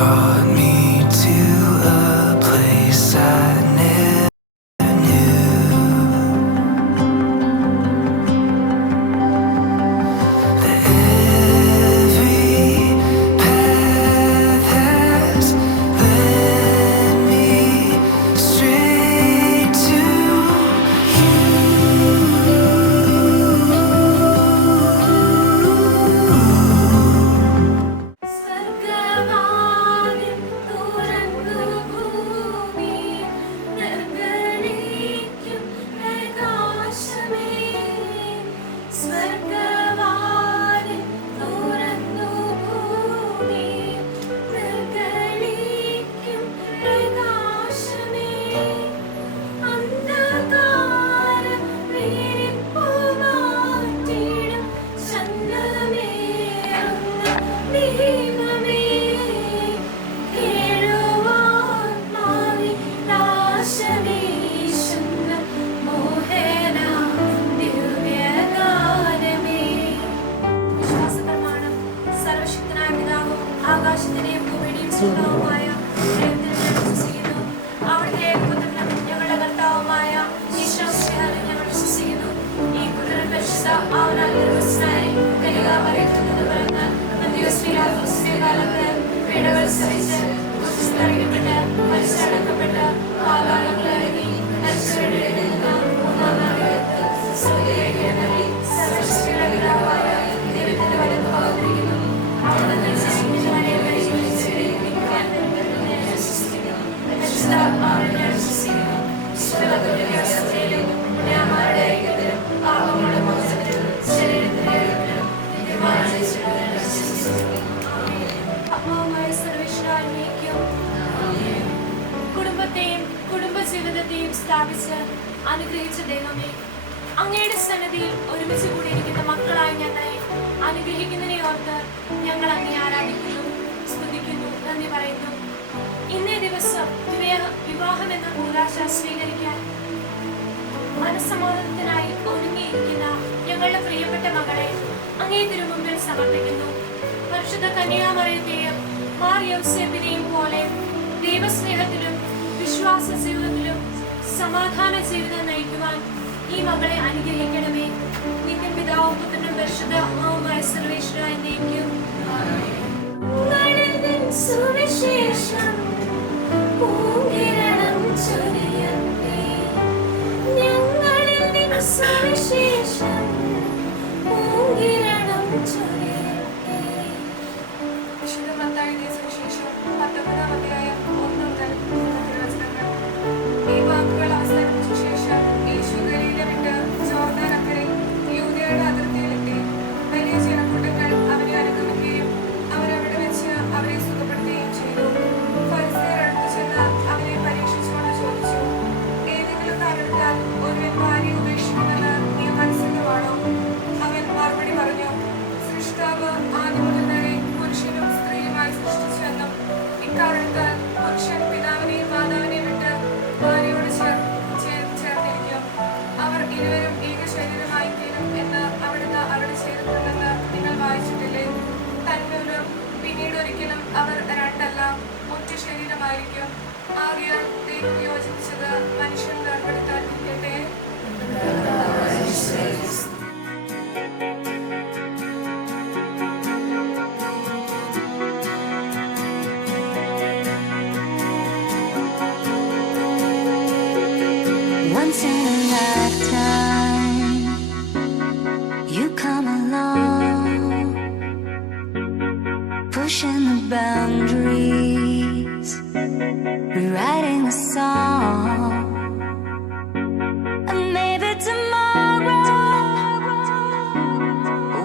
brought me to a place I never knew. That every path has led me straight to സ്വർഗവാതിൽ തുറന്നു ഭൂമി നിർഗളിക്കും പ്രകാശമേ. സ്വർഗവാതിൽ തുറന്നു ഭൂമി നിർഗളിക്കും പ്രകാശമേ. അന്ധകാരം വിരിപ്പു മാറ്റിടും ചന്തമേറുന്ന ദീപമേ. കേഴുവാത്മാവിൽ നാശമീശുന്ന മോഹന ദിവ്യഗാനമേ. വിശ്വാസപ്രമാണം. സർവശക്തനായ പിതാവും ആകാശത്തിന്റെയും ഭൂമിയുടെയും സൃഷ്ടാവുമായ ദൈവത്തിൽ ഞാൻ വിശ്വസിക്കുന്നു. അവിടുത്തെ ഏകപുത്രനും ഞങ്ങളുടെ കർത്താവുമായ ഈശോമിശിഹായിൽ ഞങ്ങൾ വിശ്വസിക്കുന്നു. ഈ പുത്രൻ പരിശുദ്ധ ആവനാൽ ഗർഭസ്ഥനായി കന്യകാമറിയത്തിൽ നിന്ന് പിറന്ന് പന്തിയോസ് പീലാത്തോസിന്റെ കാലത്ത് പീഡകൾ സഹിച്ച് ക്രൂശിലടിക്കപ്പെട്ട് മരിച്ചടക്കപ്പെട്ട് പാതാളങ്ങളിൽ ഇറങ്ങി മരിച്ചവരുടെ ഇടയിൽ നിന്ന് മൂന്നാം നാൾ ഉയർത്ത് സ്വർഗ്ഗത്തിലേക്ക് എഴുന്നള്ളി സർവ്വശക്തിയുടെ പിതാവായ ദൈവത്തിന്റെ വലത്തുഭാഗത്തിരിക്കുന്നു. അവിടുന്ന് ജനിക്കുന്നവരെ വിശ്വസിക്കുന്നു. പരിശുദ്ധാത്മാവിൽ ഞാൻ വിശ്വസിക്കുന്നു. വിശുദ്ധ സഭയിലും പുണ്യവാന്മാരുടെ ഐക്യത്തിലും പാപങ്ങളുടെ മോചനത്തിലും ശരീരത്തിന്റെ ഐക്യത്തിലും നിത്യമായ ജീവനിലും ഞാൻ വിശ്വസിക്കുന്നു. അമ്മമായ സർവ്വേശ്വരനിലേക്കും കുടുംബത്തെയും കുടുംബജീവിതത്തെയും സ്ഥാപിച്ച് അനുഗ്രഹിച്ച ദൈവമേ, അങ്ങയുടെ സന്നിധിയിൽ ഒരുമിച്ച് കൂടിയിരിക്കുന്ന മക്കളായി ഞങ്ങളെ അനുഗ്രഹിക്കുന്നതിനെ ഓർത്ത് ഞങ്ങൾ അങ്ങേ ആരാധിക്കുന്നു, സ്തുതിക്കുന്നു, നന്ദി പറയുന്നു. ഇന്നേ ദിവസം വിവാഹം എന്ന കൂതാശ സ്വീകരിക്കാൻ മനസ്സമാധാനത്തിനായി ഒരുങ്ങിയിരിക്കുന്ന ഞങ്ങളുടെ പ്രിയപ്പെട്ട മകളെ അങ്ങേ തിരുമുമ്പിൽ സമർപ്പിക്കുന്നു. പരിശുദ്ധ കന്യാമറിയത്തെയും മാർ യൗസേപ്പിനെയും പോലെ ദൈവസ്നേഹത്തിലും വിശ്വാസ ജീവിതത്തിലും സമാധാന ജീവിതം നയിക്കുവാൻ ഈ മകളെ അനുഗ്രഹിക്കണമേ. നിത്യം പിതാവും പുത്രനും പരിശുദ്ധ ആത്മാവുമായ സർവ്വേശ്വര എന്നേക്കും. സുവിശേഷം പൂങ്കിരണം ചൊരിയട്ടെ. ഞങ്ങളിൽ നിൻ സുവിശേഷം പൂങ്കിരണം ചൊരിയട്ടെ. വിശുദ്ധ മത്തായിയുടെ സുവിശേഷം 19-ാം അധ്യായം 1 മുതൽ 3 തിരുവചനങ്ങൾ. ഈ വാക്കുകൾ അവസാനിപ്പിച്ച ശേഷം യേശു ഗലീല വിട്ട് ജോർദാൻ അക്കരെ യൂദയുടെ അതിർത്തിയിലെത്തി. വലിയ ജനക്കൂട്ടങ്ങൾ അവനെ അനുഗമിക്കുകയും അവരവിടെ വെച്ച് അവരെ സുഖപ്പെടുത്തുകയും ചെയ്തു. ഫരിസേയർ അടുത്തു ചെന്ന് അവനെ പരീക്ഷിച്ചുകൊണ്ട് ചോദിച്ചു, ഏതെങ്കിലും കാരണത്താൽ ഒരുവൻ ഭാര്യയെ ഉപേക്ഷിക്കുമെന്ന് നീ മനസ്സിലാണോ? അവൻ മറുപടി പറഞ്ഞു, സൃഷ്ടാവ് ആദ്യം മുതൽ തന്നെ പുരുഷനും സ്ത്രീയുമായി സൃഷ്ടിച്ചുവെന്നും ഇക്കാരണത്താൽ പുരുഷൻ പിതാവിനെയും മാതാവിനെയും വിട്ട് ഭാര്യയോട് ചേർന്നിരിക്കും, അവർ ഇരുവരും ഏക ശരീരമായി തീരും എന്ന് അവിടുന്ന് അവിടെ ചേർത്തിട്ടുണ്ടെന്ന് നിങ്ങൾ വായിച്ചിട്ടില്ലേ? തന്മൂലം പിന്നീട് ഒരിക്കലും അവർ രണ്ടല്ല, ഒറ്റ ശരീരമായിരിക്കും. ആകയാൽ ദൈവം യോജിപ്പിച്ചത് മനുഷ്യൻ വേർപെടുത്താതിരിക്കട്ടെ. Once in a lifetime, you come along, pushing the boundaries, rewriting a song. And maybe tomorrow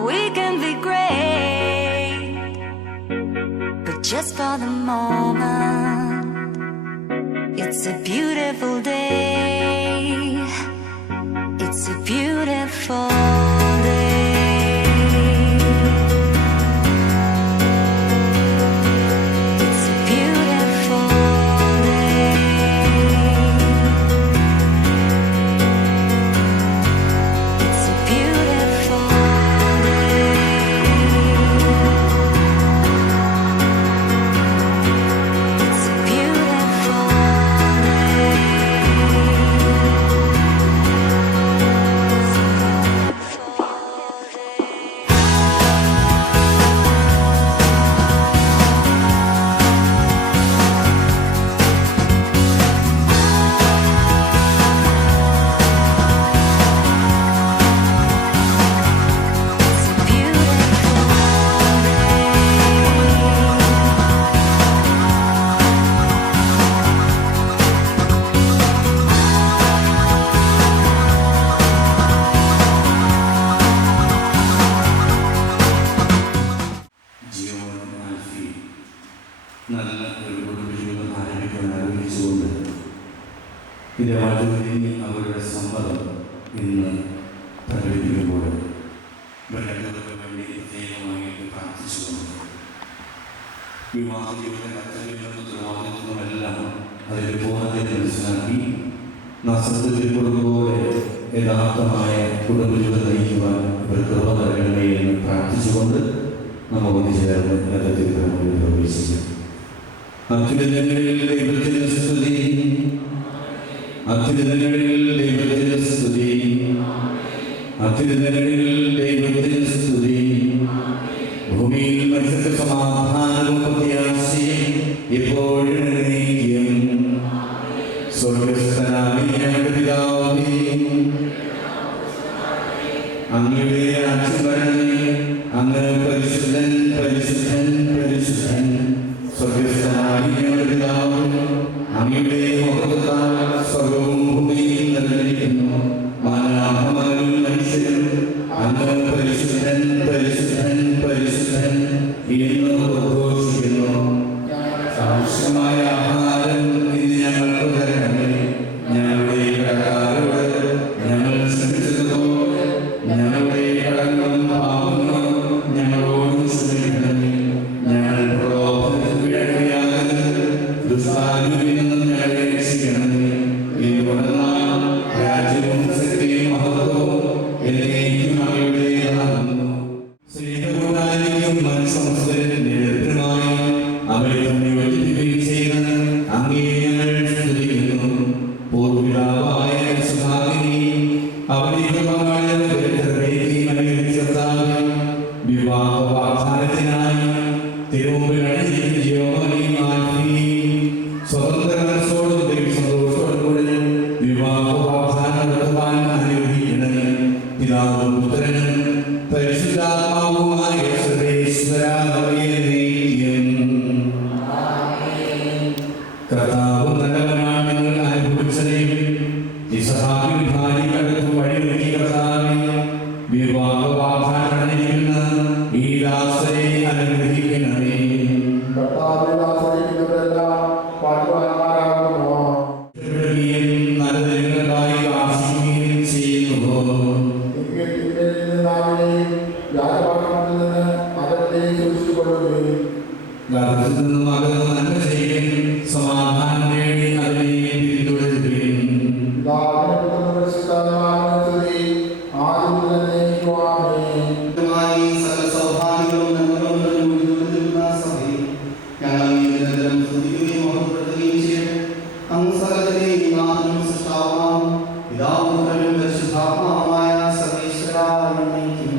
we can be great, but just for the moment, it's a beautiful day. It's a beautiful day. It's a beautiful day. It's a beautiful day. നല്ല ഒരു കുടുംബജീവിതം ആരംഭിക്കാൻ ആഗ്രഹിച്ചുകൊണ്ട് ഇതിൻ്റെ വാഴ്ത്തുവിന് അവരുടെ സമ്മതം ഇന്ന് പ്രകടിപ്പിക്കുമ്പോൾ രണ്ടുപേർക്ക് വേണ്ടി പ്രത്യേകമായിട്ട് പ്രാർത്ഥിച്ചുകൊണ്ട് വിവാഹ ജീവിത കർത്തവ്യങ്ങളും ഉത്തരവാദിത്വങ്ങളുമെല്ലാം അതിൻ്റെ പൂർണ്ണതയെ മനസ്സിലാക്കി നസ്രത്തിൽ കൊടുക്കുപോലെ യഥാർത്ഥമായ കുടുംബജീവിതം നയിക്കുവാൻ ഇവർ കൃപ നൽകണമേ എന്ന് പ്രാർത്ഥിച്ചുകൊണ്ട് നമ്മൾ ഒന്നുചേർന്ന് നേതൃത്വത്തിൽ പ്രവേശിക്കും. അത്യുന്നതങ്ങളിൽ ദൈവത്തിന് സ്തുതി, അത്യുന്നതങ്ങളിൽ ദൈവത്തിന് സ്തുതി, അത്യുന്നതങ്ങളിൽ ദൈവത്തിന് സ്തുതി. ഭൂമിയിൽ മനുഷ്യർക്ക് സമാധാനവും പ്രത്യാശയും എപ്പോഴും എന്നേക്കും. സ്വർഗ്ഗസ്ഥനായ ഞങ്ങളുടെ പിതാവേ, അങ്ങയുടെ രാജ്യം വരണമേ, അങ്ങ് പരിശുദ്ധൻ പരിശുദ്ധൻ പരിശുദ്ധൻ. സ്വർഗ്ഗസ്ഥനായ ഞങ്ങളുടെ പിതാവേ, അങ്ങയുടെ മഹത്വത്താൽ സ്വർഗ്ഗവും ഭൂമിയും നിറഞ്ഞിരിക്കുന്നു. മാലാഖമാരും മനുഷ്യരും അങ്ങ് പരിശുദ്ധൻ പരിശുദ്ധൻ പരിശുദ്ധൻ എന്ന് ഉദ്ഘോഷിക്കുന്നു. ആവശ്യമായ ആഹാരം ഇന്ന് ഞങ്ങൾക്ക് തരണമേ. ഞങ്ങളുടെ കടക്കാരോട് ഞങ്ങൾ ക്ഷമിച്ചതുപോലെ ഞങ്ങളുടെ കടങ്ങളും പാപങ്ങളും ഞങ്ങളോടും ക്ഷമിക്കണമേ. ഞങ്ങൾ പ്രലോഭനത്തിൽ വീഴുകയാകരുത്, ദുഷ്ടാരൂപിൽ നിന്നും ഞങ്ങളെ രക്ഷിക്കണമേ. എന്തുകൊണ്ടെന്നാൽ രാജ്യവും ശക്തിയും മഹത്വവും എന്നേക്കും അങ്ങയുടേതാകുന്നു. സ്നേഹകൂടായിരിക്കും മനുഷ്യസംസ്കരത്തിന്റെ എതിരുമായി അവരെ തന്നെ യോജിപ്പിക്കുകയും ചെയ്ത് അങ്ങേ ഞങ്ങൾ സ്തുതിക്കുന്നു. പൂർവ്വപിതാവായ സുഹാഗിനി അവരുടെ വിവാഹ വാഗ്ദാനത്തിനായി തിരുമുമ്പിൽ അണിഞ്ഞിരിക്കുന്ന ജിയോമനി മാറ്റി സ്വതന്ത്ര മനസ്സോടും സന്തോഷത്തോടും കൂടെ വിവാഹ വാഗ്ദാനം നടത്തുവാൻ അനുഗ്രഹിക്കണമേ. പിതാവും പുത്രനും പരിശുദ്ധാത്മാവുമായ സർവേശ്വരനേക്കും. കർത്താവ് നല്ലവനാണെന്ന് അനുഭവിച്ചതയും ഇസഹാക്കിന് ഭാര്യയ്ക്കടുത്ത് വഴിയൊരുക്കി കർത്താവേ, വിവാഹ വാഗ്ദാനം അണിഞ്ഞിരിക്കുന്ന ഈ ദാസരെ അനുഗ്രഹിക്കണമേ. നല്ലതിനായി ആശിക്കുകയും ചെയ്യുന്നു. ഗർഭത്തിൽ നിന്നും അകന്ന് നന്മ ചെയ്യുകയും സമാധാനം നേടി അതിനെ പിന്തുടരുകയും. സകല സൗഭാഗ്യങ്ങളും നന്മകളും നിറഞ്ഞിരിക്കുന്ന സഭയിൽ ഞങ്ങൾ നിരന്തരം സ്തുതിക്കുകയും മഹത്വപ്പെടുത്തുകയും ചെയ്യട്ടെ. അങ്ങ് സകലത്തിലെയും നാഥനും സൃഷ്ടാവുമാം പിതാവും പുത്രനും പരിശുദ്ധാത്മാവുമായ സർവേശ്വരാ എന്നേക്കും.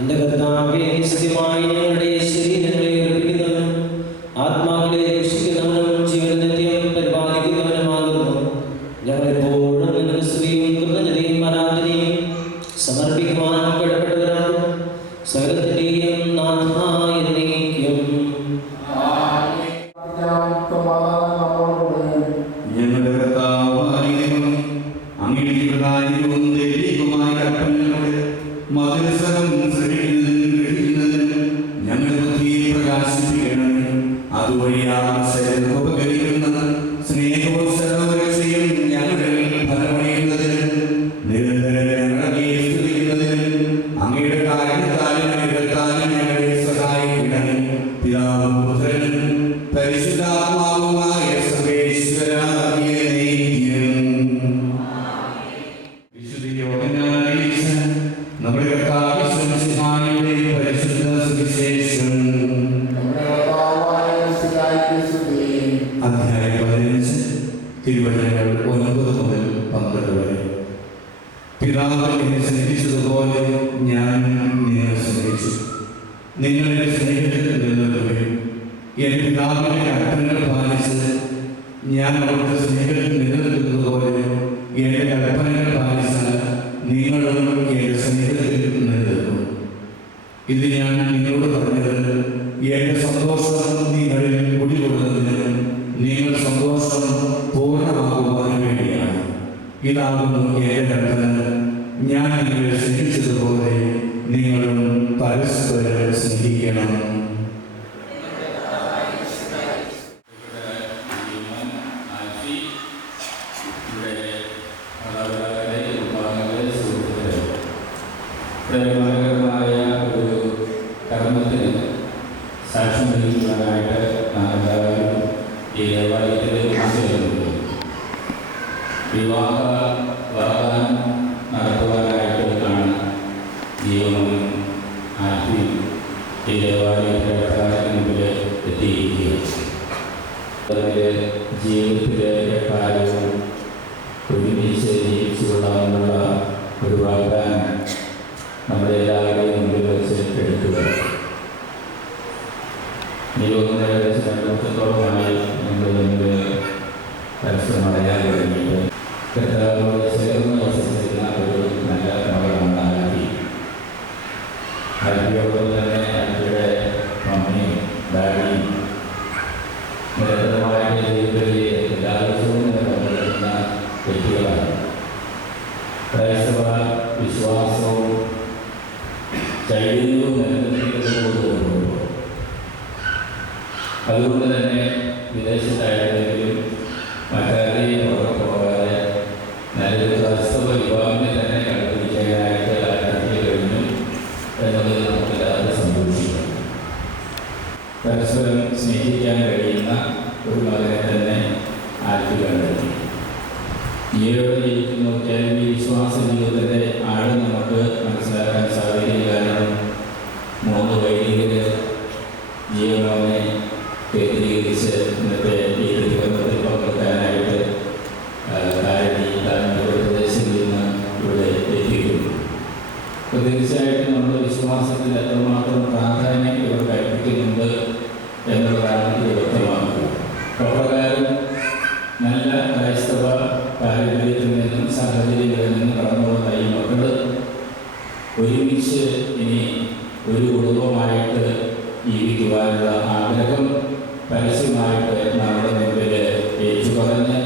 എന്റെ കർത്താവേ, സത്യമായി ഞങ്ങളുടെ ശരീരങ്ങളെ ഉറപ്പിക്കുന്നവനും ആത്മാക്കളെ രക്ഷിക്കുന്നവനും ജീവനത്തെയും പരിപാലിക്കുന്നവനുമാകുന്നു. ഞങ്ങളെപ്പോഴും നിനക്ക് സ്തുതിയും കൃതജ്ഞതയും ആരാധനയും സമർപ്പിക്കുവാൻ കടപ്പെട്ടവരാണ്. സകലത്തിന്റെയും നാഥായ എന്നേക്കും. ഞങ്ങളുടെ കർത്താവായ ദൈവമേ, അങ്ങയുടെ പ്രധാനവും ദൈവികവുമായ കൽപ്പനകളോട് മധുരസ്വരം ശ്രമിക്കുന്നതിനും ഗ്രഹിക്കുന്നതിനും ഞങ്ങളുടെ ബുദ്ധിയെ പ്രകാശിപ്പിക്കണമേ. അതുവഴി ആശ്രയം ഉപകരിക്കുന്ന സ്നേഹവും സർവരക്ഷയും ഞങ്ങളിൽ ഫലമണിയുന്നതിന് നിരന്തരം ഞങ്ങളെ സ്തുതിക്കുന്നതിന് അങ്ങയുടെ കാരണത്താലും അനുഗ്രഹത്താലും ഞങ്ങളെ സഹായിക്കണമേ. പിതാവും പുത്രനും പരിശുദ്ധാത്മാവുമായ സർവേശ്വരാ എന്നേക്കും. വിശുദ്ധ യോഹന്നാനീശൻ നമ്മുടെ കർത്താവ് യേശുമിശിഹായുടെ പരിശുദ്ധ സുവിശേഷം അധ്യായം 15 തിരുവചനങ്ങൾ 9 മുതൽ 12 വരെ. പിതാവ് എന്നെ സ്നേഹിച്ചതുപോലെ ഞാൻ നിന്നെ സ്നേഹിച്ചു. നിങ്ങളുടെ സ്നേഹത്തിൽ നിലനിൽക്കുകയും എന്റെ പിതാവിന്റെ കൽപ്പനകൾ പാലിച്ച് ഞാൻ അവിടുത്തെ സ്നേഹത്തിൽ നിലനിൽക്കുന്നത് പോലെ എൻ്റെ കൽപ്പനകൾ പാലിച്ചാൽ നിങ്ങളും എൻ്റെ സ്നേഹത്തിൽ നിലനിൽക്കും. ഇത് ഞാൻ നിങ്ങളോട് പറഞ്ഞത് എൻ്റെ സന്തോഷം നിങ്ങളിൽ കുടികൊള്ളുന്നതിന് നിങ്ങൾ സന്തോഷം പൂർണ്ണമാകുവാൻ വേണ്ടിയാണ്. ഇതാകുന്നു എൻ്റെ കൽപ്പന. ഞാൻ നിങ്ങളെ സ്നേഹിച്ചതുപോലെ നിങ്ങളും പരസ്പരം സ്നേഹിക്കണം. പ്രേമകരമായ ഒരു കർമ്മത്തിന് സാക്ഷ്യം വഹിക്കുവാനായിട്ട് നാം എല്ലാവരും ഈ ദേവാലയത്തിൽ ചേരുന്നു. വിവാഹ വാഗ്ദാനം നടത്തുവാനായിട്ടാണ് ജീവനും ആൽഫി ഈ ദേവാലയത്തിൻ്റെ മുമ്പിൽ എത്തിയിരിക്കുക. അതിൻ്റെ ജീവിതത്തിലെ കാര്യവും ഒരുമിച്ച് ജീവിച്ചുകൊള്ളാനുള്ള ഒരു വാഗ്ദാനം നമ്മുടെ എല്ലാവരുടെയും മുമ്പിൽ വെച്ച് എടുക്കുക. 2 വർഷത്തോളമായി നമ്മുടെ മുമ്പിൽ പരസ്പരം അറിയാൻ കഴിഞ്ഞിട്ട് കർത്താവിനോട് ചേർന്ന് വസിച്ചിരുന്ന ഒരു നല്ല മകളാണ് ആൽഫി. ആൽഫിയോടൊപ്പം തന്നെ ആൽഫിയുടെ മമ്മിയും ഡാഡിയും നിരന്തരമായ ജീവിതത്തിൽ എല്ലാ ദിവസവും പങ്കെടുക്കുന്ന വ്യക്തികളാണ്. ക്രൈസ്തവ വിശ്വാസവും ചൈതന്യവും നിലനിർത്തിക്കൊണ്ടുപോകുമ്പോൾ അതുകൊണ്ട് തന്നെ വിദേശത്തായിരുന്നെങ്കിലും മറ്റാരെയും പുറത്ത് പോകാതെ നല്ലൊരു ക്രൈസ്തവ വിഭാഗത്തെ തന്നെ കണ്ടുപിടിക്കാനായിട്ട് ആരംഭിക്കാൻ കഴിഞ്ഞു എന്നുള്ളത് നമുക്കെല്ലാവരും സന്തോഷിക്കാം. പരസ്പരം സ്നേഹിക്കാൻ കഴിയുന്ന ഒരു മകനെ തന്നെ ആൽഫി കണ്ടെത്തി. ജീവനോടെ ജീവിക്കുന്ന കേരളീയ വിശ്വാസ ജീവിതത്തിൻ്റെ ആഴം നമുക്ക് മനസ്സിലാക്കാൻ സാധിക്കും. കാരണം 3 വൈദികർ ജീവനോനെ കേന്ദ്രീകരിച്ച് ഇന്നത്തെ ഈ പ്രതിബന്ധത്തിൽ പങ്കെടുക്കാനായിട്ട് പ്രദേശങ്ങളിൽ നിന്ന് ഇവിടെ എത്തിക്കുന്നു. അപ്പോൾ തീർച്ചയായിട്ടും നമ്മുടെ വിശ്വാസത്തിൽ എത്രമാത്രം പ്രാധാന്യം ഇവർ കൽപ്പിക്കുന്നുണ്ട് എന്നുള്ളതാണ് ഇത് വ്യക്തമാക്കുക. അപ്രകാരം നല്ല ക്രൈസ്തവ പാരമ്പര്യത്തിൽ നിന്നും സാഹചര്യങ്ങളിൽ നിന്നും കടന്നു വന്ന ഈ മക്കൾ ഒരുമിച്ച് ഇനി ഒരു കുടുംബമായിട്ട് ജീവിക്കുവാനുള്ള ആഗ്രഹം പരസ്യമായിട്ട് നമ്മുടെ മുമ്പിൽ ഏറ്റുപറഞ്ഞ്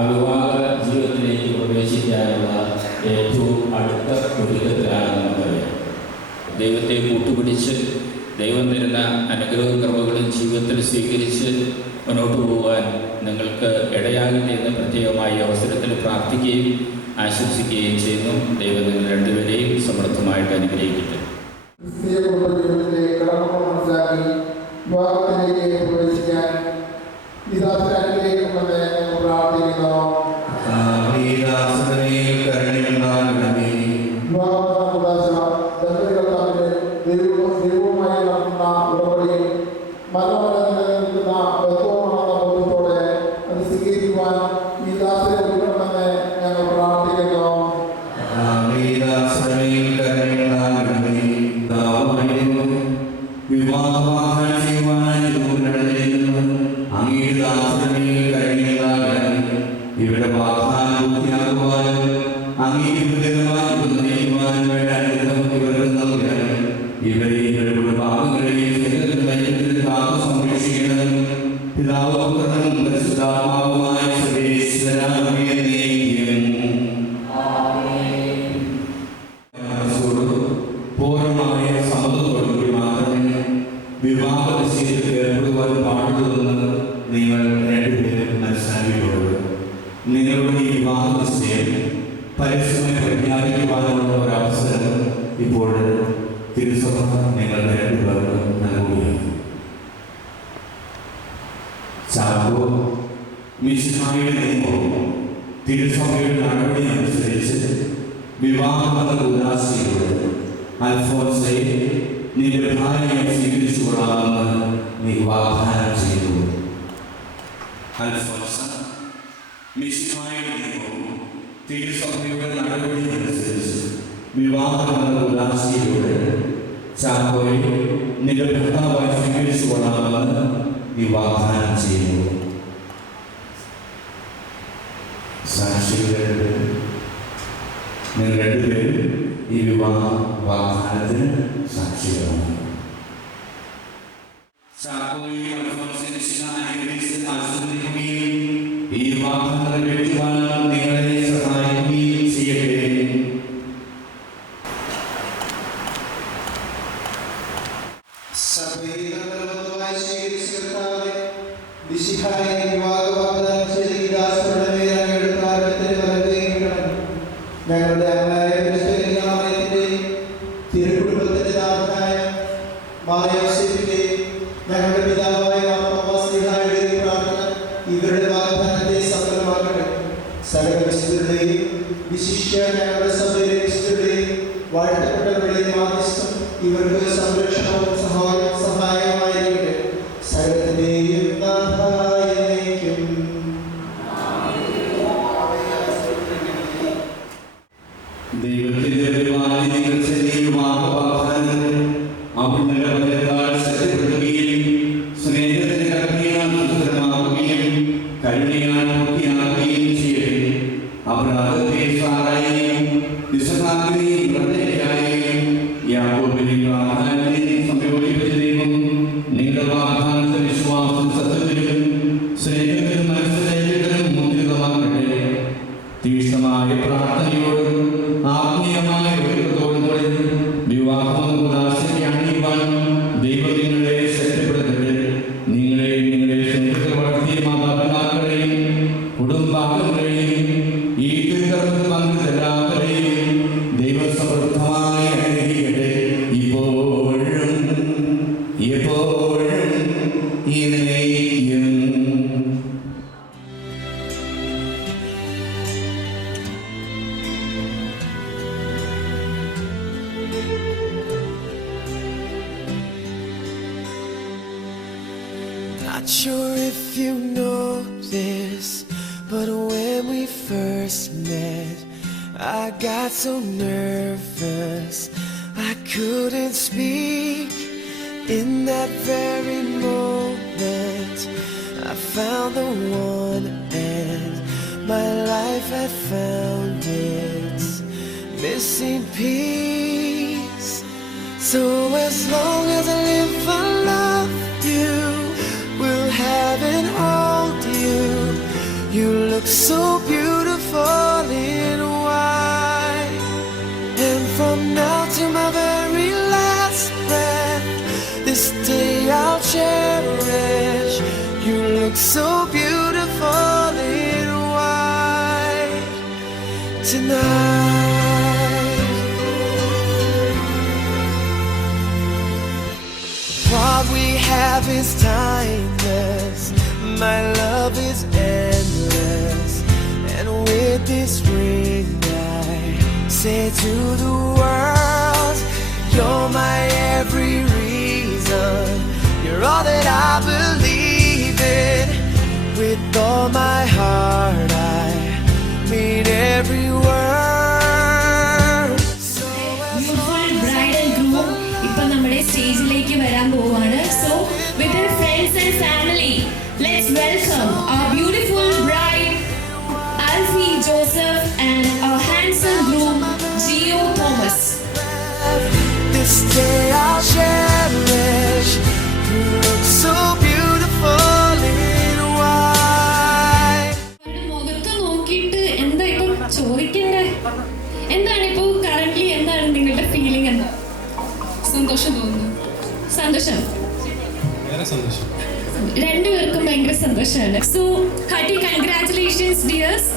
അവിവാഹ ജീവിതത്തിലേക്ക് പ്രവേശിക്കാനുള്ള ഏറ്റവും അടുത്ത ഒരുക്കത്തിലാണ് നമുക്കറിയാം. ദൈവത്തെ കൂട്ടുപിടിച്ച് ദൈവം തരുന്ന അനുഗ്രഹവും കൃപകളും ജീവിതത്തിൽ സ്വീകരിച്ച് മുന്നോട്ട് പോകാൻ നിങ്ങൾക്ക് ഇടയാകട്ടെ എന്ന് പ്രത്യേകമായി അവസരത്തിൽ പ്രാർത്ഥിക്കുകയും ആശംസിക്കുകയും ചെയ്യുന്നു. ദൈവം നിങ്ങൾ രണ്ടുപേരെയും സമൃദ്ധമായിട്ട് അനുഗ്രഹിക്കട്ടെ. ക്രിസ്തീയ കുടുംബജീവിതത്തിലെ കടമകൾ മനസ്സിലാക്കി വിവാഹത്തിലേക്ക് പ്രവേശിക്കാൻ പിതാവിലേക്ക് പ്രാർത്ഥിക്കുന്നു. ദൈവവുമായി നടത്തുന്ന ഉടമ്പടിയിൽ മരണവരെ നിലനിൽക്കുന്ന ബന്ധവുമാണെന്ന ബോധത്തോടെ അത് സ്വീകരിക്കുവാൻ ഈ ദാസരെ ഒരുക്കണമെന്ന് ഞങ്ങൾ പ്രാർത്ഥിക്കുന്നു. വിവാഹവാഹനം ചെയ്യുവാനായി ഇവിടെ വാഗ്ദാനം പൂർത്തിയാക്കുവാനും അംഗീകൃതമാക്കുവാനും വേണ്ട അനുഗ്രഹം ഇവർക്ക് നൽകാൻ ഇവരെയും ഇവരുടെ ഭാഗങ്ങളെയും കാത്തു സംരക്ഷിക്കണം. പിതാവ് പുത്രനും പരിശുദ്ധാത്മാവുമായ സർവേശ്വരാമേ പൂർണ്ണമായ സമ്മതത്തോടുകൂടി മാത്രമേ വിവാഹ നിശ്ചയത്തിൽ ഏർപ്പെടുവാൻ പാടുള്ളതെന്ന് നിങ്ങൾ രണ്ടുപേരും മനസ്സിലാക്കിയിട്ടുള്ളത്. നിങ്ങളുടെ ഈ വിവാഹ നിശ്ചയം പരസ്യമായി പ്രഖ്യാപിക്കുവാനുള്ള ഒരവസരം ഇപ്പോൾ തിരുസഭ നിങ്ങളുടെ രണ്ടുപേർക്കും നൽകുകയാണ്. ചാക്കോ മിശിഹായുടെ നിയമവും തിരുസഭയുടെ നടപടി അനുസരിച്ച് വിവാഹമെന്ന ഉദാശയോട് അൽഫോൻസെ നിന്റെ ഭാര്യയെ സ്വീകരിച്ചുകൊള്ളാമെന്ന് നീ വാഗ്ദാനം ചെയ്തു. അൽഫോൻസ മിശിഹായുടെ നിയമവും തിരുസഭയുടെ നടപടി അനുസരിച്ച് വിവാഹമെന്ന ഉദാശയോട് ചാക്കോയെ നിന്റെ ഭർത്താവായി സ്വീകരിച്ചുകൊള്ളാമെന്ന് നീ വാഗ്ദാനം ചെയ്തു. സാക്ഷികളുടെ നിങ്ങൾ രണ്ടുപേരും ഈ വിവാഹ വാഗ്ദാനത്തിന് സാക്ഷികളാണ്. ഈ വാഗ്ദാനം നിറവേറ്റുവാൻ നിങ്ങളെ സഹായിക്കുകയും ചെയ്യട്ടെ. ഞങ്ങളുടെ അമ്മയായ തിരുക്കുടുംബത്തിന്റെ നാഥനായ മാറിയോസേഫിന്റെയും ഞങ്ങളുടെ പിതാവായ മാർത്തോമാസ്ലീഹായുടെയും പ്രാർത്ഥന ഇവരുടെ വാഗ്ദാനത്തെ സഫലമാക്കട്ടെ. സകല വിശുദ്ധരുടെയും വിശിഷ്യ ഞങ്ങളുടെ സഭയിലെ വിശുദ്ധരുടെയും വാഴ്ത്തപ്പെട്ടവരുടെയും മാധ്യസ്ഥം ഇവർക്ക് സംരക്ഷണവും സഹായമായിരിക്കട്ടെ. സകലത്തിന്റെയും നാഥായനേക്കും. ദൈവത്തിന്റെ പരിപാലനങ്ങൾ അവിടുന്ന് വചനത്താൽ ശക്തിപ്പെടുത്തുകയും സ്നേഹത്തിന്റെ കരുണയാൽ സുസ്ഥിരമാക്കുകയും കരുണയാൽ പൂർത്തിയാക്കുകയും ചെയ്യട്ടെ. അബ്രാഹത്തെ സാറായെയും ഇസഹാക്കിനെയും പ്രത്യേകയായും യാക്കോബിനെയും ആഹാരത്തെയും സംയോജിപ്പിച്ച ദൈവം നിങ്ങളുടെ വാഗ്ദാനത്തെ വിശ്വാസം സത്യത്തിലും സ്നേഹത്തിലും മനസ്സിലേക്കും മുദ്രിതമാക്കട്ടെ. തീക്ഷ്ണമായ പ്രാർത്ഥനയോടും ആത്മീയമായ ഒരുക്കത്തോടും കൂടി വിവാഹം അണിയുവാൻ ദൈവം നിങ്ങളെ ശക്തിപ്പെടുത്തട്ടെ. നിങ്ങളെയും നിങ്ങളുടെ സ്വന്തത്തിൽ വളർത്തിയ മാതാപിതാക്കളെയും കുടുംബാംഗങ്ങളെയും ഈ തിരുക്കർമ്മത്തിൽ പങ്കെടുത്ത എല്ലാവരെയും ദൈവം സമൃദ്ധമായി അനുഗ്രഹിക്കട്ടെ. ഇപ്പോഴും എപ്പോഴും എന്നേക്കും. Not sure if you know this, but when we first met, I got so nervous I couldn't speak. In that very moment, I found the one, and my life had found its missing piece. So as long as I live, I love you, will have and hold you. You look so beautiful in white, and from now to my very last breath, this day I'll cherish. You look so beautiful in white tonight. What we have is timeless, my love is endless, and with this ring I say to the world, you're my every reason, you're all that I believe in. With all my heart I mean every word. So as Beautiful bride and groom ഇപ്പൊ നമ്മുടെ സ്റ്റേജിലേക്ക് വരാൻ പോവാണ്. So with her friends and family, let's welcome our beautiful bride Alfie Joseph and our handsome groom Gio Thomas. this day I'll cherish. You look so beautiful in white. മുഖത്ത് നോക്കിയിട്ട് എന്താ ഇപ്പൊ ചോദിക്കണ്ടേ? എന്താണ് ഇപ്പൊ കറന്റ്ലി എന്താണ് നിങ്ങളുടെ ഫീലിംഗ്? എന്താ? സന്തോഷം തോന്നുന്നു. സന്തോഷം. രണ്ടുപേർക്കും ഭയങ്കര സന്തോഷമാണ്. So hearty congratulations dears.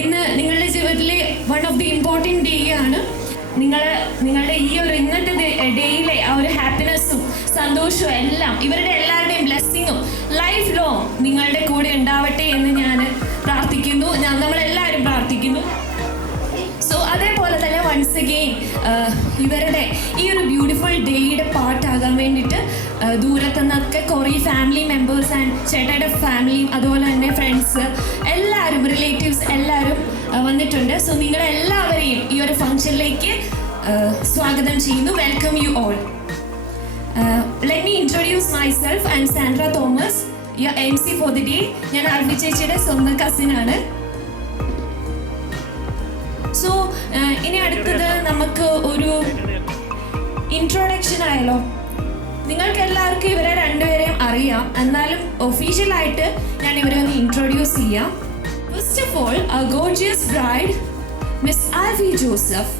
ഇന്ന് നിങ്ങളുടെ ജീവിതത്തിലെ one of the important day ആണ്. നിങ്ങളുടെ ഈ ഒരു ഇന്നത്തെ ഡേയിലെ ആ ഒരു ഹാപ്പിനെസ്സും സന്തോഷവും എല്ലാം ഇവരുടെ എല്ലാവരുടെയും ബ്ലെസ്സിങ്ങും ലൈഫ് ലോങ് നിങ്ങളുടെ കൂടെ ഉണ്ടാവട്ടെ എന്ന് ഞാൻ പ്രാർത്ഥിക്കുന്നു. നമ്മളെല്ലാവരും പ്രാർത്ഥിക്കുന്നു. സോ അതേപോലെ തന്നെ വൺസ് അഗെയിൻ ഇവരുടെ ഈ ഒരു ബ്യൂട്ടിഫുൾ ഡേയുടെ പാർട്ടാകാൻ വേണ്ടിയിട്ട് ദൂരത്തു നിന്നൊക്കെ കുറേ ഫാമിലി മെമ്പേഴ്സ് ആൻഡ് ചേട്ടയുടെ ഫാമിലിയും അതുപോലെ തന്നെ ഫ്രണ്ട്സ് എല്ലാവരും റിലേറ്റീവ്സ് എല്ലാവരും വന്നിട്ടുണ്ട്. സോ നിങ്ങളെല്ലാവരെയും ഈ ഒരു ഫംഗ്ഷനിലേക്ക് സ്വാഗതം ചെയ്യുന്നു. Welcome you all. Let me introduce myself. I M Sandra Thomas, your MC for the day. ഞാൻ ആൽഫി ചേച്ചിയുടെ സ്വന്തം കസിനാണ്. സോ ഇനി അടുത്തത് നമുക്ക് ഒരു ഇൻട്രൊഡക്ഷൻ ആയാലോ. നിങ്ങൾക്ക് എല്ലാവർക്കും ഇവരെ രണ്ടുപേരെയും അറിയാം, എന്നാലും ഒഫീഷ്യലായിട്ട് ഞാൻ ഇവരെ ഒന്ന് ഇൻട്രൊഡ്യൂസ് ചെയ്യാം. First of all, gorgeous bride Miss Alfie Joseph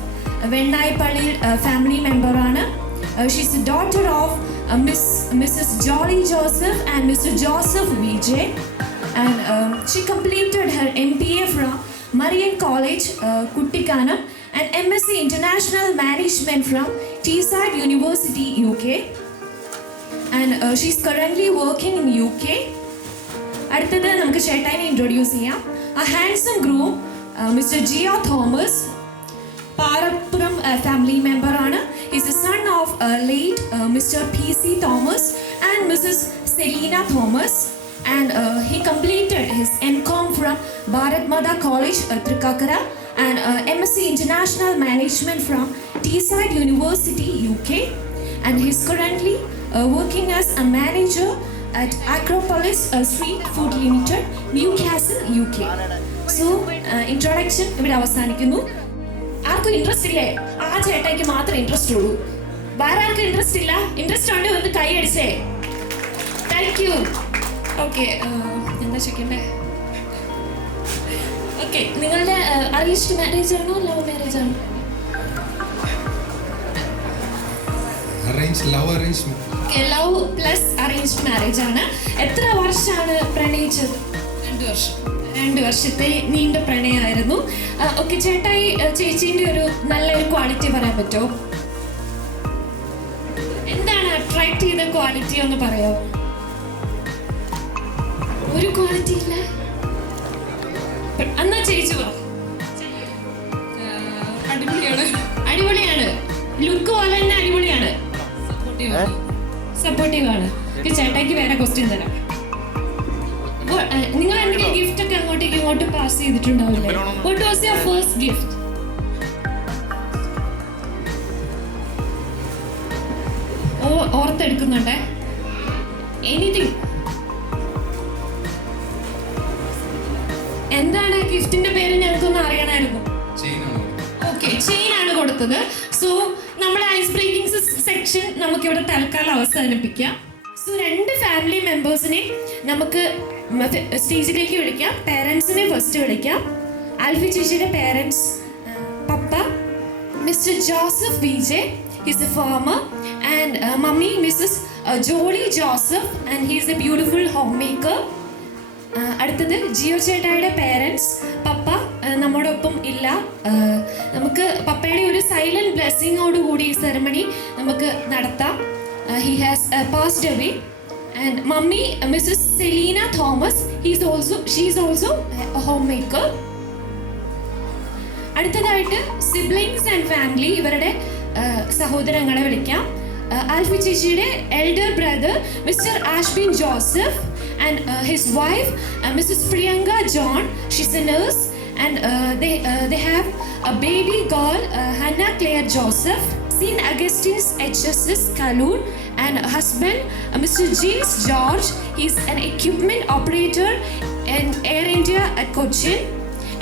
Vennayippally family മെമ്പറാണ്. She's the daughter of Mrs. Jolly Joseph and Mr. Joseph Vijay, and she completed her MPA from Marian College, Kuttikanam, and MSc International Management from Teesside University, UK, and she's currently working in UK. അടുത്തത് നമുക്ക് ചേട്ടായിനെ introduce ചെയ്യാം. A handsome groom, Mr. Gia Thomas, Parappuram family മെമ്പറാണ്. Is a son of late Mr. PC Thomas and Mrs. Selina Thomas, and he completed his MCom from Bharat Mata College, Trikakara, and MSc International Management from Teesside University, UK, and he's currently working as a manager at Acropolis Street Food Limited, Newcastle, UK. So introduction ഇവിടെ അവസാനിക്കുന്നു. ആർക്കും interest ഇല്ലേ? ആ ചേട്ടായിക്ക് മാത്രമേ interest ഉള്ളൂ. വേറെ ആർക്കും interest ഇല്ല? ഇൻട്രസ്റ്റ് ഉണ്ട്, ഒന്ന് കൈ അടിച്ചേ. Thank you. ഓക്കെ, എന്താ ചോദിക്കണ്ടേ? ഓക്കെ, നിങ്ങളുടെ അറേഞ്ച്ഡ് മാരേജ് ആണോ ലവ് മാരേജ് ആണോ? ലവ് പ്ലസ് അറേഞ്ച്ഡ് മാരേജ് ആണ്. എത്ര വർഷമാണ് പ്രണയിച്ചത്? 2 വർഷം. 2 വർഷത്തെ നീണ്ട പ്രണയമായിരുന്നു. ഓക്കെ, ചേട്ടായി ചേച്ചീൻ്റെ ഒരു നല്ലൊരു ക്വാളിറ്റി പറയാൻ പറ്റുമോ? എന്താണ് അട്രാക്ട് ചെയ്ത ക്വാളിറ്റി ഒന്ന് പറയോ? ഒരു ക്വാളിറ്റി ഇല്ല. എന്നാ ചേച്ചി പറ. അടിപൊളിയാണ്. ലുക്ക് പോലെ തന്നെ അടിപൊളിയാണ്. സപ്പോർട്ടീവ് ആണ്. ചേട്ടായിക്ക് വേറെ ക്വസ്റ്റ്യൻ തരാം. നിങ്ങൾ എന്തെങ്കിലും ഗിഫ്റ്റ് ഒക്കെ അങ്ങോട്ടേക്ക് ഇങ്ങോട്ട് പാസ് ചെയ്തിട്ടുണ്ടാവില്ലേ? What was your first gift? ഓർത്തെടുക്കുന്നുണ്ടേ? എനിത്തിങ്. എന്താണ് ഗിഫ്റ്റിന്റെ പേര്? ഞങ്ങൾക്കൊന്ന് അറിയണമായിരുന്നു. ഓക്കെ, ചെയിൻ ആണ് കൊടുത്തത്. സോ നമ്മുടെ ഐസ് ബ്രേക്കിംഗ് സെക്ഷൻ നമുക്കിവിടെ തൽക്കാലം അവസാനിപ്പിക്കാം. സോ 2 ഫാമിലി മെമ്പേഴ്സിനെ നമുക്ക് സ്റ്റേജിലേക്ക് വിളിക്കാം. പേരൻസിനെ ഫസ്റ്റ് വിളിക്കാം. ആൽഫി ചേച്ചിയുടെ parents, papa Mr Joseph Vijay, his a farmer, and mummy Mrs Jolly Joseph, and he's a beautiful home maker. അടുത്തത് ജിയോ ചേട്ടായുടെ പേരൻസ്, പപ്പ നമ്മുടെ ഒപ്പം ഇല്ല. നമുക്ക് പപ്പയുടെ ഒരു സൈലന്റ് ബ്ലെസ്സിങ്ങോടുകൂടി ഈ സെറമണി നമുക്ക് നടത്താം. He has passed away. And mummy, Mrs. Selina Thomas, she is also a homemaker. അടുത്തതായിട്ട് സിബ്ലിങ്സ് ആൻഡ് ഫാമിലി, ഇവരുടെ സഹോദരങ്ങളെ വിളിക്കാം. ആൽഫി ചേച്ചിയുടെ elder brother Mr Ashbin Joseph, and his wife Mrs Priyanka John, she's a nurse, and they have a baby girl, Hannah Claire Joseph. St. Augustine's HSS Kaloon, and husband Mr. James George, he's an equipment operator in Air India at Cochin,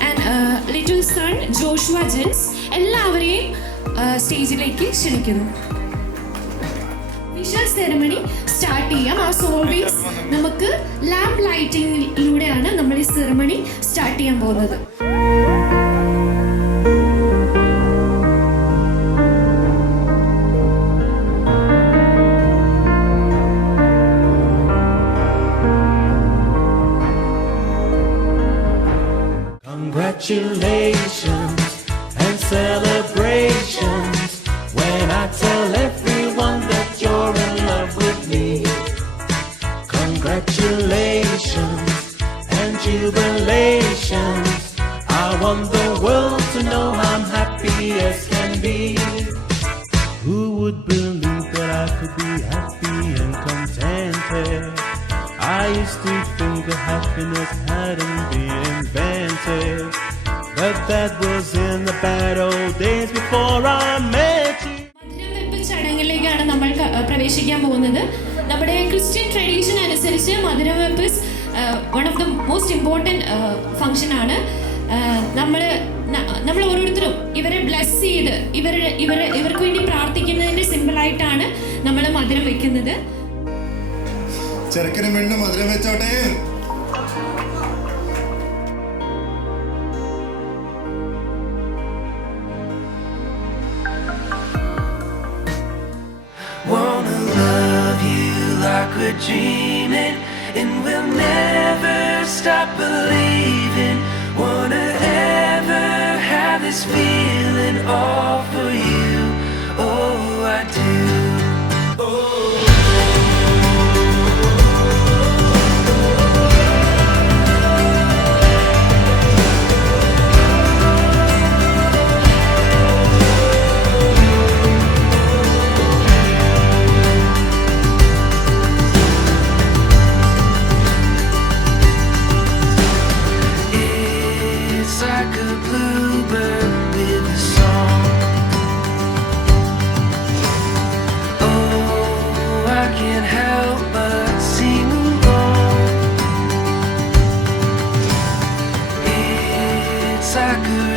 and little son Joshua Jens. എല്ലാവരെയും സ്റ്റേജിലേക്ക് ക്ഷണിക്കുന്നു. Visual ceremony start ചെയ്യാം. As always നമുക്ക് lamp ലൈറ്റിങ്ങിലൂടെയാണ് നമ്മൾ ഈ ceremony start ചെയ്യാൻ പോകുന്നത്. Congratulations and celebrations when I tell everyone that you're in love with me. Congratulations and jubilations. I want the world to know I'm happy as can be. Who would believe that I could be happy and contented? I used to think that happiness hadn't been invented, but that was in the bad old days before I met you. മധുരവെപ്പ് ചടങ്ങിലേക്കാണ് നമ്മൾ പ്രവേശിക്കാൻ പോകുന്നത്. നമ്മുടെ Christian tradition അനുസരിച്ച് മധുരവെപ്പ് one of the most important function ആണ്. നമ്മൾ ഓരോരുത്തരും ഇവരെ ബ്ലെസ് ചെയ്ത് ഇവർക്ക് വേണ്ടി പ്രാർത്ഥിക്കുന്നതിന്റെ സിമ്പിളായിട്ടാണ് നമ്മൾ മധുരം വെക്കുന്നത്. ചെറുക്കനും പെണ്ണും മധുരം വെച്ചോട്ടെ. Wanna love you like we're dreaming, and we'll never stop believing. Wanna ever have this feeling all for you. Oh, I do. It's like a bluebird with a song. Oh, I can't help but sing along. It's like a